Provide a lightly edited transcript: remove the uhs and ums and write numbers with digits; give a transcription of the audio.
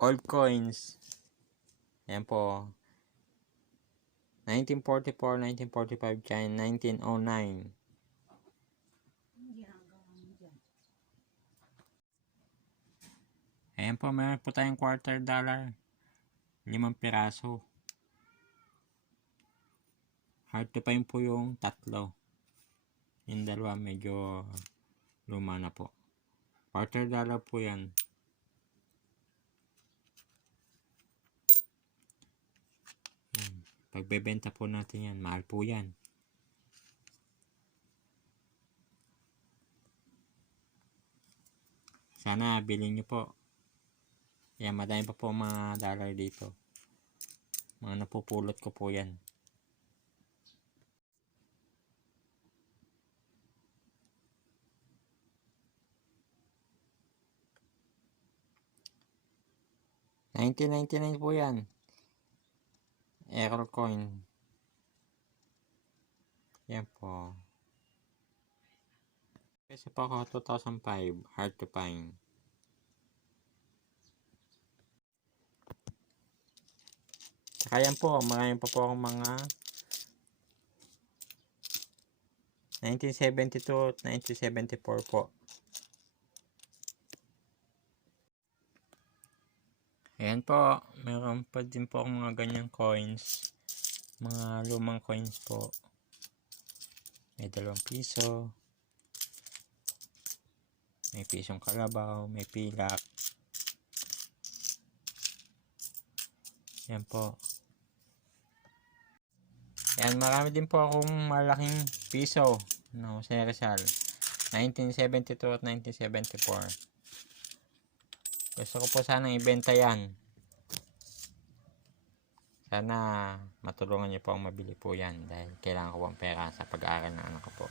Old coins. Ayan po. 1944, 1945, China, 1909. Ayan po, meron po tayong $quarter. 5 piraso. Hard to find po yung tatlo. Yung dalawa medyo luma na po. $quarter po yan. Pagbebenta po natin yan, mahal po yan. Sana bilhin nyo po. Yan, madami pa po mga dollar dito. Mga napupulot ko po yan. $19.99 po yan. Error coin. Yan po. Kasi po ako 2005. Hard to find. Saka yan po. Marami pa po akong mga 1972 at 1974 po. Ayan po. Meron pa din po akong mga ganyang coins. Mga lumang coins po. May 2 piso. May pisong kalabaw. May pilak. Yan po. Yan, marami din po akong malaking piso. No, Jose Rizal. 1972 at 1974. Gusto ko po sanang ibenta yan. Sana matulungan niyo po ang mabili po yan. Dahil kailangan ko ang pera sa pag-aaral ng anak ko po.